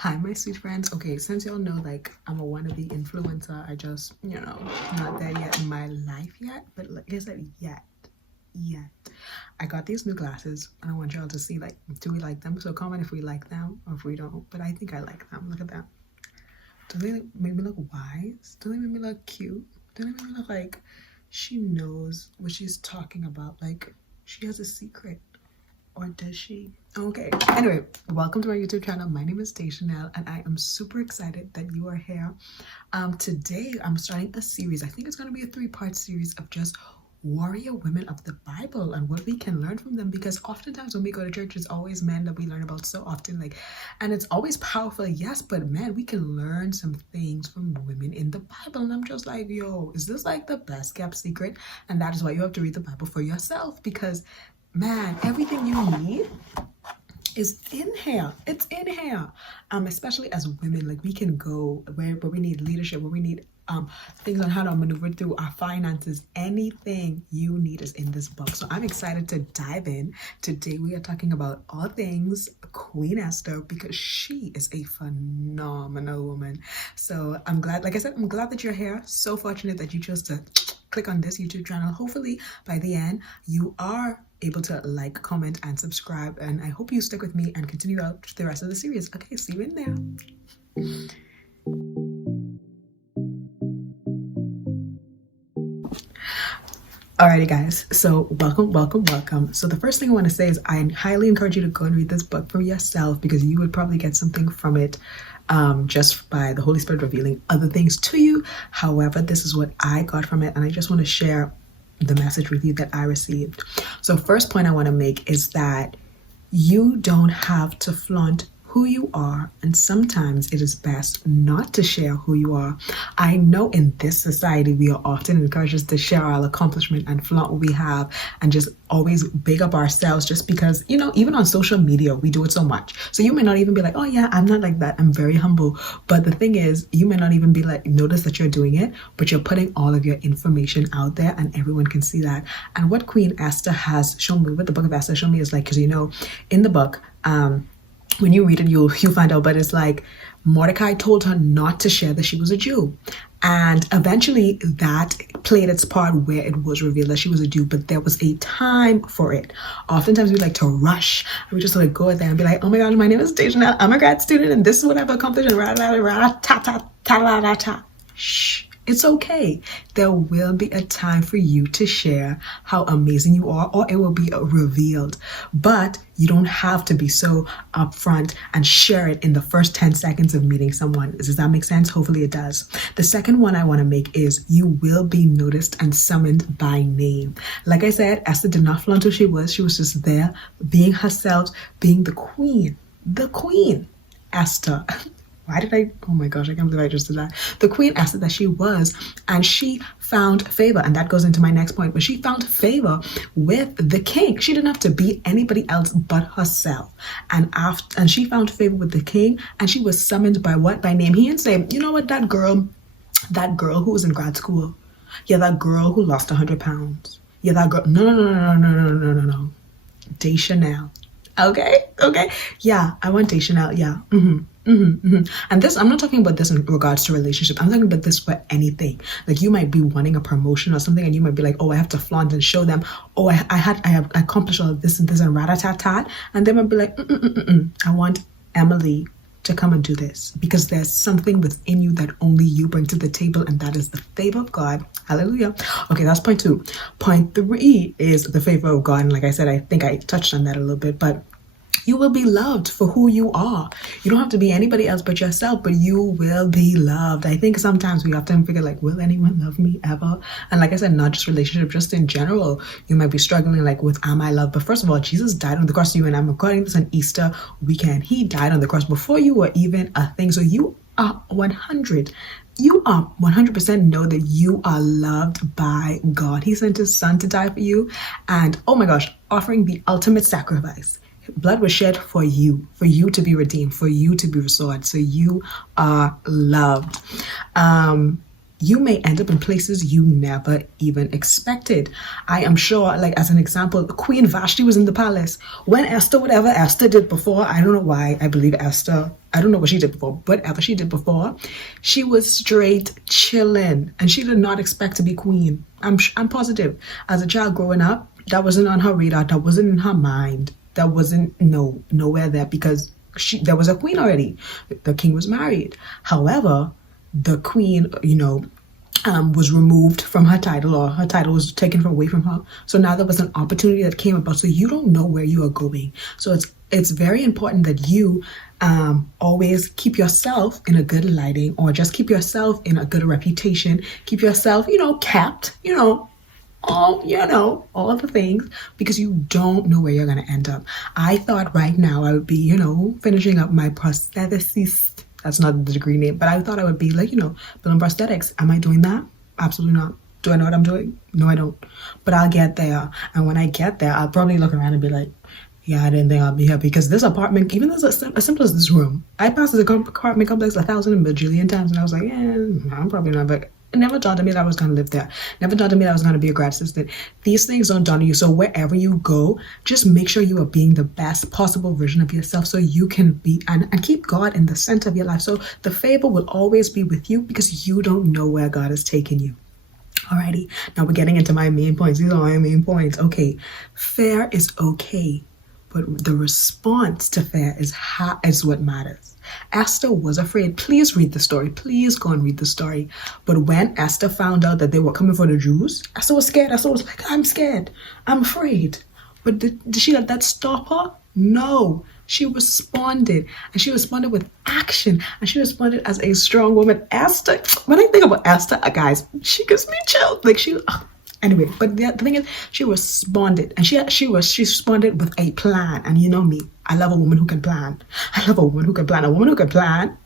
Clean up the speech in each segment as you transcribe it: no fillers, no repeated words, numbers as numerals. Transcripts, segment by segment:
Hi, my sweet friends. Okay, since y'all know, like, I'm a wannabe influencer, I just, not there yet in my life yet. But like I said, yet. I got these new glasses, and I want y'all to see, like, do we like them? So comment if we like them or if we don't. But I think I like them. Look at that. Do they make me look wise? Do they make me look cute? Do they make me look like she knows what she's talking about? Like, she has a secret. Or does she? Okay. Anyway, welcome to my YouTube channel. My name is Chanel, and I am super excited that you are here. Today, I'm starting a series. I think it's going to be a 3-part series of just warrior women of the Bible and what we can learn from them, because oftentimes when we go to church, it's always men that we learn about so often, like, and it's always powerful, yes, but man, we can learn some things from women in the Bible. And I'm just like, yo, is this like the best kept secret? And that is why you have to read the Bible for yourself, because man, everything you need is in here. It's in here. Especially as women, like, we can go where we need leadership, where we need things on how to maneuver through our finances. Anything you need is in this book. So I'm excited to dive in. Today we are talking about all things Queen Esther, because she is a phenomenal woman. So I'm glad, like I said, I'm glad that you're here. So fortunate that you chose to click on this YouTube channel. Hopefully by the end you are able to like, comment, and subscribe, and I hope you stick with me and continue out the rest of the series. Okay, see you in there. Alrighty guys, so welcome. So the first thing I want to say is I highly encourage you to go and read this book for yourself, because you would probably get something from it just by the Holy Spirit revealing other things to you. However, this is what I got from it, and I just want to share the message with you that I received. So first point I want to make is that you don't have to flaunt who you are, and sometimes it is best not to share who you are. I know in this society we are often encouraged to share our accomplishment and flaunt what we have and just always big up ourselves, just because, even on social media we do it so much. So you may not even be like, oh yeah, I'm not like that, I'm very humble. But the thing is, you may not even be like, notice that you're doing it, but you're putting all of your information out there and everyone can see that. And what Queen Esther has shown me, what the book of Esther showed me, is like, because in the book, when you read it, you'll find out, but it's like Mordecai told her not to share that she was a Jew. And eventually that played its part where it was revealed that she was a Jew, but there was a time for it. Oftentimes we like to rush. We just like go there and be like, oh my God, my name is Chanel, I'm a grad student and this is what I've accomplished, and shh. It's okay. There will be a time for you to share how amazing you are, or it will be revealed. But you don't have to be so upfront and share it in the first 10 seconds of meeting someone. Does that make sense? Hopefully it does. The second one I want to make is you will be noticed and summoned by name. Like I said, Esther did not flaunt who she was. She was just there being herself, being the queen. The queen, Esther. Oh my gosh, I can't believe I just did that. The Queen Esther that she was, and she found favor, and that goes into my next point, but she found favor with the king. She didn't have to be anybody else but herself. And she found favor with the king, and she was summoned by what? By name. He didn't say, you know what, that girl who was in grad school. Yeah, that girl who lost 100 pounds. Yeah, that girl. No. Chanel. Okay. Yeah, I want Chanel. Yeah. And this, I'm not talking about this in regards to relationship. I'm talking about this for anything. Like, you might be wanting a promotion or something, and you might be like, oh, I have to flaunt and show them, oh, I have accomplished all of this and this and rat-a-tat-tat. And they might be like, I want Emily to come and do this, because there's something within you that only you bring to the table, and that is the favor of God. Hallelujah. Okay, that's point 2. Point 3 is the favor of God. And like I said, I think I touched on that a little bit, but you will be loved for who you are. You don't have to be anybody else but yourself, but you will be loved. I think sometimes we often figure like, will anyone love me ever? And like I said, not just relationship, just in general, you might be struggling like with, am I loved? But first of all, Jesus died on the cross for you, and I'm recording this on Easter weekend. He died on the cross before you were even a thing. So you are 100%. You are 100% know that you are loved by God. He sent his son to die for you. And oh my gosh, offering the ultimate sacrifice. Blood was shed for you to be redeemed, for you to be restored. So you are loved. you may end up in places you never even expected. I am sure, like as an example, Queen Vashti was in the palace. When Esther, whatever Esther did before, I don't know why, I believe Esther, I don't know what she did before, whatever she did before, she was straight chilling and she did not expect to be queen. I'm positive. As a child growing up, that wasn't on her radar, that wasn't in her mind. That wasn't nowhere there because there was a queen already. The king was married. However, the queen, was removed from her title, or her title was taken away from her. So now there was an opportunity that came about. So you don't know where you are going. So it's very important that you always keep yourself in a good lighting, or just keep yourself in a good reputation. Keep yourself, kept, all the things, because you don't know where you're going to end up. I thought right now I would be, finishing up my prosthesist. That's not the degree name, but I thought I would be like, building prosthetics. Am I doing that? Absolutely not. Do I know what I'm doing? No, I don't. But I'll get there. And when I get there, I'll probably look around and be like, yeah, I didn't think I'll be here, because this apartment, even as simple as this room, I passed this apartment complex 1,000 bajillion times, and I was like, yeah, I'm probably not, but it never dawned on me that I was going to live there. Never dawned on me that I was going to be a grad assistant. These things don't dawn on you. So wherever you go, just make sure you are being the best possible version of yourself, so you can be, and keep God in the center of your life. So the favor will always be with you, because you don't know where God is taking you. Alrighty, now we're getting into my main points. These are my main points. Okay, fair is okay, but the response to fair is what matters. Esther was afraid. Please read the story. Please go and read the story. But when Esther found out that they were coming for the Jews, Esther was scared. Esther was like, I'm scared. I'm afraid. But did she let that stop her? No. She responded. And she responded with action. And she responded as a strong woman. Esther, when I think about Esther, guys, she gives me chills. Anyway, but the thing is, she responded, and she responded with a plan. And you know me, I love a woman who can plan. I love a woman who can plan. A woman who can plan.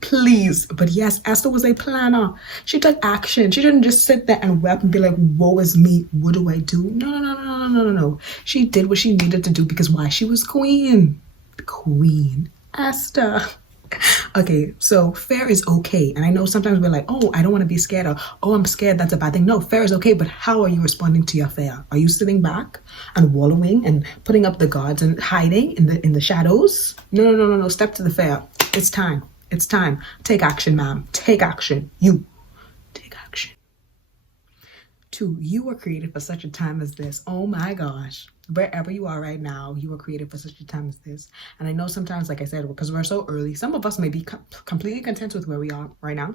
Please. But yes, Esther was a planner. She took action. She didn't just sit there and weep and be like, woe is me. What do I do? No. She did what she needed to do, because why? She was queen. Queen Esther. Okay, so fair is okay. And I know sometimes we're like, oh, I don't want to be scared, or oh, I'm scared, that's a bad thing. No, fair is okay, but how are you responding to your fear? Are you sitting back and wallowing and putting up the guards and hiding in the shadows? No. Step to the fair. It's time. It's time. Take action, ma'am. Take action. You take action. 2, you were created for such a time as this. Oh my gosh. Wherever you are right now, you were created for such a time as this. And I know sometimes, like I said, because we're so early, some of us may be completely content with where we are right now,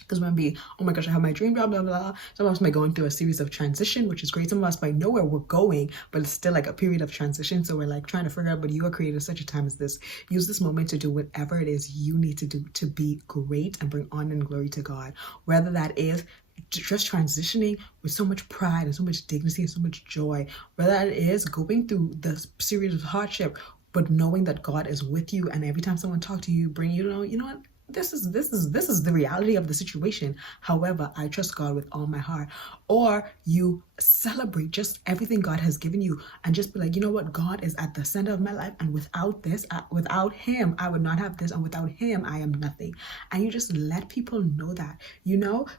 because we're going to be, oh my gosh, I have my dream, blah, blah, blah. Some of us may go through a series of transition, which is great. Some of us might know where we're going, but it's still like a period of transition. So we're like trying to figure out, but you were created such a time as this. Use this moment to do whatever it is you need to do to be great and bring honor and glory to God. Whether that is just transitioning with so much pride and so much dignity and so much joy, whether it is going through the series of hardship, but knowing that God is with you, and every time someone talks to you, bring you know what, this is the reality of the situation. However, I trust God with all my heart. Or you celebrate just everything God has given you, and just be like, you know what, God is at the center of my life, and without this, without him, I would not have this, and without him, I am nothing. And you just let people know that,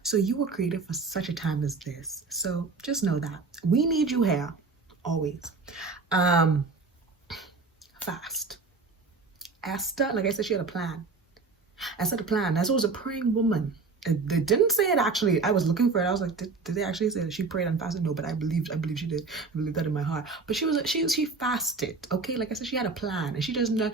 so you were created for such a time as this. So just know that we need you here always. Fast. Esther, like I said, she had a plan. Esther the plan. Esther was a praying woman. They didn't say it actually. I was looking for it. I was like, did they actually say that she prayed and fasted? No, but I believe she did. I believe that in my heart. But she fasted. Okay, like I said, she had a plan, and she did not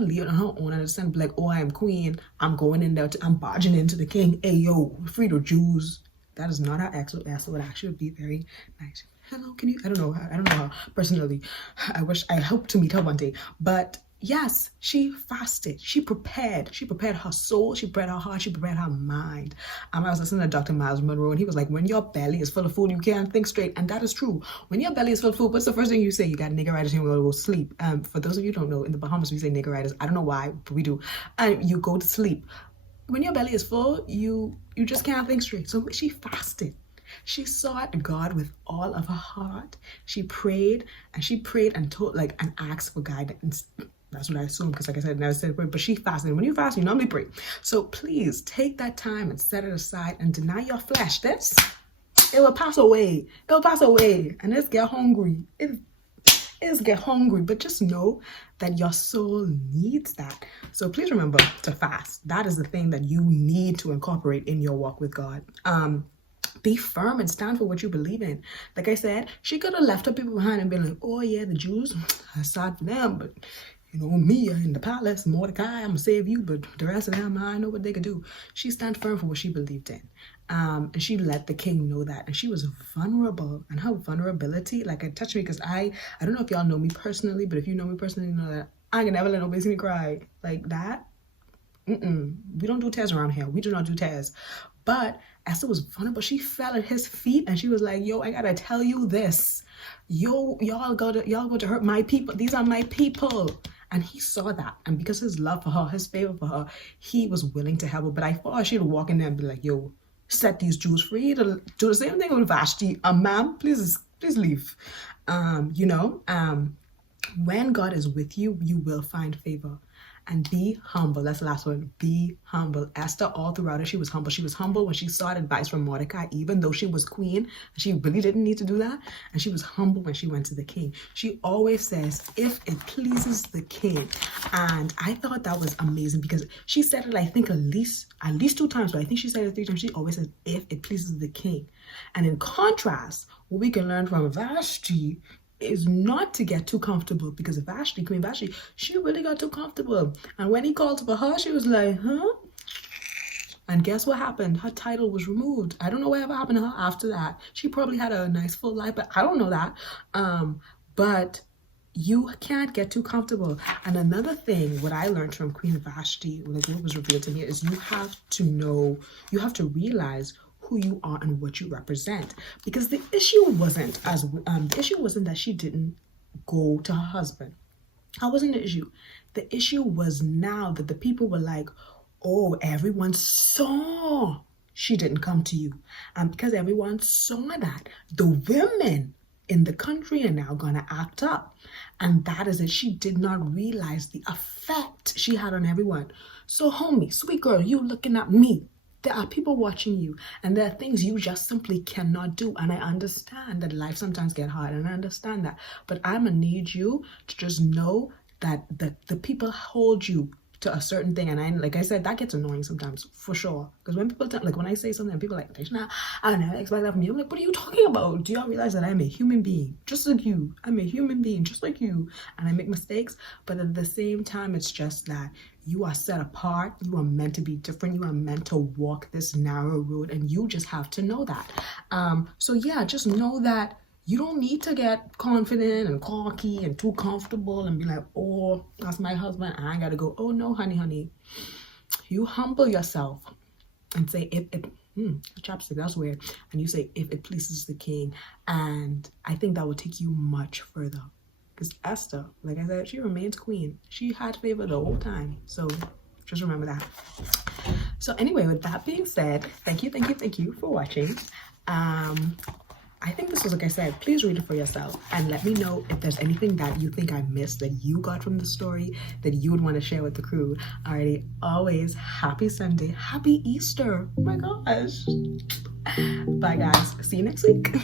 leave it on her own and understand, like, oh, I am queen. I'm going in there. I'm barging into the king. Hey, yo, free the Jews. That is not how Esther would actually be very nice. Hello, can you? I don't know how personally. I hope to meet her one day, but. Yes, she fasted. She prepared her soul. She prepared her heart. She prepared her mind. I was listening to Dr. Miles Monroe, and he was like, when your belly is full of food, you can't think straight. And that is true. When your belly is full of food, what's the first thing you say? You got niggeritis and you go to sleep. For those of you who don't know, in the Bahamas, we say niggeritis. I don't know why, but we do. And you go to sleep. When your belly is full, you just can't think straight. So she fasted. She sought God with all of her heart. She prayed and told, and asked for guidance. That's what I assume, because like I said, I never said pray, but she fasted. When you fast, you normally pray. So please take that time and set it aside and deny your flesh. It will pass away. It will pass away. And let's get hungry. It's get hungry, but just know that your soul needs that. So please remember to fast. That is the thing that you need to incorporate in your walk with God. Be firm and stand for what you believe in. Like I said, she could have left her people behind and been like, oh yeah, the Jews, I sad for them, but you know, me in the palace, Mordecai, I'm gonna save you, but the rest of them, I know what they could do. She stand firm for what she believed in. And she let the king know that. And she was vulnerable. And her vulnerability, like, it touched me, because I don't know if y'all know me personally, but if you know me personally, you know that I can never let nobody see me cry. Like that. We don't do tears around here. We do not do tears. But Esther was vulnerable. She fell at his feet and she was like, yo, I gotta tell you this. Y'all go to hurt my people. These are my people. And he saw that. And because his love for her, his favor for her, he was willing to help her. But I thought she'd walk in there and be like, yo, set these Jews free. To do the same thing with Vashti. Ma'am, please leave. When God is with you, you will find favor. And be humble. That's the last one. Be humble. Esther, all throughout it, she was humble. She was humble when she sought advice from Mordecai, even though she was queen. She really didn't need to do that. And she was humble when she went to the king. She always says, if it pleases the king. And I thought that was amazing, because she said it, I think, at least 2 times, but I think she said it 3 times. She always says, if it pleases the king. And in contrast, what we can learn from Vashti is not to get too comfortable, because Queen Vashti, she really got too comfortable. And when he called for her, she was like, huh? And guess what happened? Her title was removed. I don't know whatever happened to her after that. She probably had a nice full life, but I don't know that. But you can't get too comfortable. And another thing, what I learned from Queen Vashti, like what was revealed to me, is you have to realize who you are and what you represent. Because the issue wasn't that she didn't go to her husband. That wasn't the issue. The issue was now that the people were like, oh, everyone saw she didn't come to you. And because everyone saw that, the women in the country are now gonna act up. And that is it. She did not realize the effect she had on everyone. So homie, sweet girl, you looking at me. There are people watching you, and there are things you just simply cannot do. And I understand that life sometimes get hard, and I understand that. But I'm gonna need you to just know that the people hold you to a certain thing. And like I said, that gets annoying sometimes, for sure. Because when people like when I say something, and people are like, I never expect that from you. I'm like, what are you talking about? Do y'all realize that I'm a human being just like you? I'm a human being just like you, and I make mistakes. But at the same time, it's just that you are set apart. You are meant to be different. You are meant to walk this narrow road, and you just have to know that. So yeah, just know that you don't need to get confident and cocky and too comfortable and be like, oh, that's my husband, I gotta go. Oh no, honey. You humble yourself and say, chapstick, that's weird. And you say, if it pleases the king. And I think that will take you much further. Because Esther, like I said, she remains queen. She had favor the whole time. So just remember that. So anyway, with that being said, thank you for watching. I think this was, like I said, please read it for yourself and let me know if there's anything that you think I missed that you got from the story that you would want to share with the crew. Alrighty, always happy Sunday, happy Easter. Oh my gosh. Bye guys, see you next week.